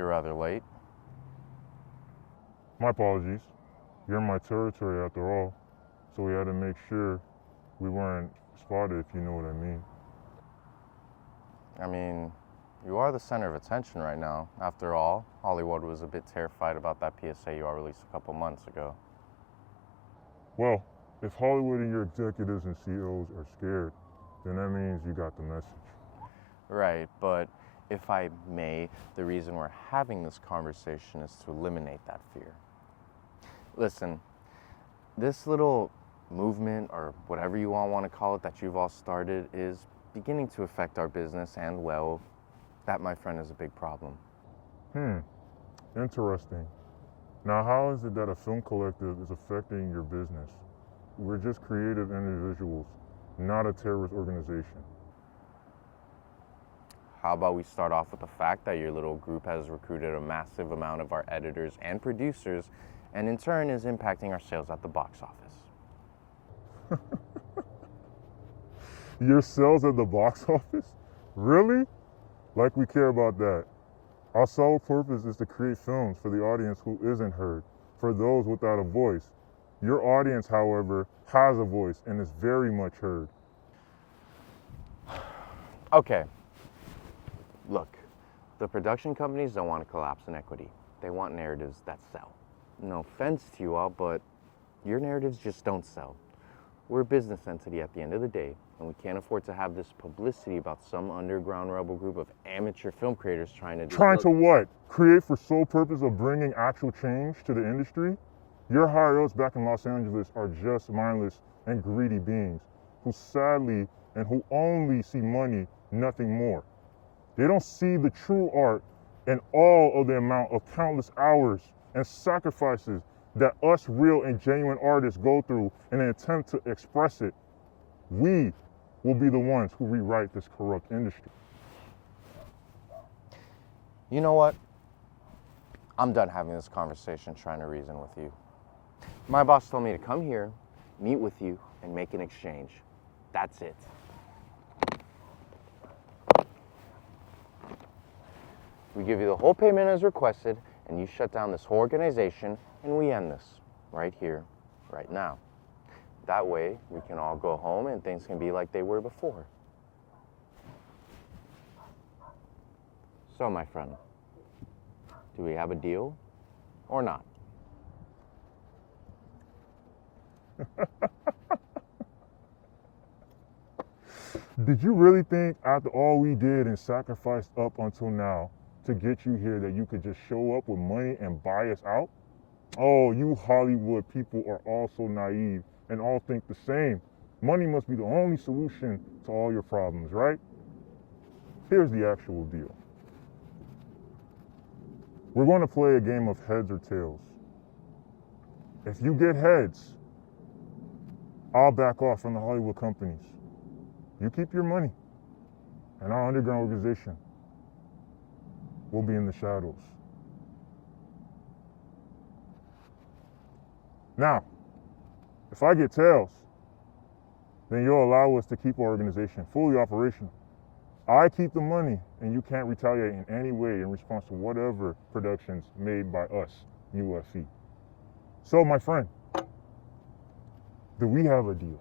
You're rather late. My apologies. You're in my territory after all, so we had to make sure we weren't spotted, if you know what I mean. I mean, you are the center of attention right now. After all, Hollywood was a bit terrified about that PSA you all released a couple months ago. Well, if Hollywood and your executives and CEOs are scared, then that means you got the message. Right, but if I may, the reason we're having this conversation is to eliminate that fear. Listen, this little movement, or whatever you all want to call it, that you've all started is beginning to affect our business, and well, that, my friend, is a big problem. Interesting. Now, how is it that a film collective is affecting your business? We're just creative individuals, not a terrorist organization. How about we start off with the fact that your little group has recruited a massive amount of our editors and producers, and in turn is impacting our sales at the box office. Your sales at the box office? Really? Like we care about that. Our sole purpose is to create films for the audience who isn't heard, for those without a voice. Your audience, however, has a voice and is very much heard. Okay. Look, the production companies don't want to collapse in equity. They want narratives that sell. No offense to you all, but your narratives just don't sell. We're a business entity at the end of the day, and we can't afford to have this publicity about some underground rebel group of amateur film creators trying to... Trying to what? Create for sole purpose of bringing actual change to the industry? Your higher-ups back in Los Angeles are just mindless and greedy beings who sadly and who only see money, nothing more. They don't see the true art and all of the amount of countless hours and sacrifices that us real and genuine artists go through in an attempt to express it. We will be the ones who rewrite this corrupt industry. You know what? I'm done having this conversation trying to reason with you. My boss told me to come here, meet with you, and make an exchange. That's it. We give you the whole payment as requested, and you shut down this whole organization, and we end this right here, right now. That way, we can all go home and things can be like they were before. So, my friend, do we have a deal or not? Did you really think after all we did and sacrificed up until now to get you here that you could just show up with money and buy us out? Oh, you Hollywood people are all so naive and all think the same. Money must be the only solution to all your problems, right? Here's the actual deal. We're going to play a game of heads or tails. If you get heads, I'll back off from the Hollywood companies. You keep your money, and our underground organization will be in the shadows. Now, if I get tails, then you'll allow us to keep our organization fully operational. I keep the money, and you can't retaliate in any way in response to whatever productions made by us, UFE. So, my friend, do we have a deal?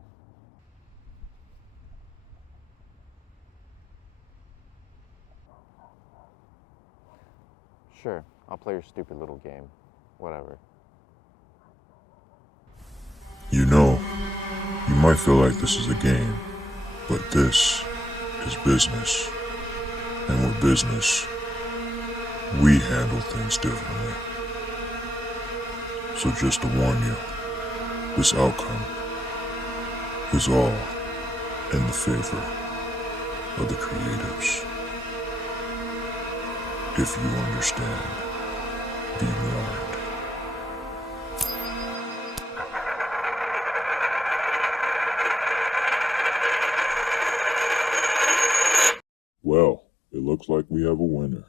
Sure, I'll play your stupid little game. Whatever. You know, you might feel like this is a game, but this is business. And with business, we handle things differently. So just to warn you, this outcome is all in the favor of the creatives. If you understand, be warned. Well, it looks like we have a winner.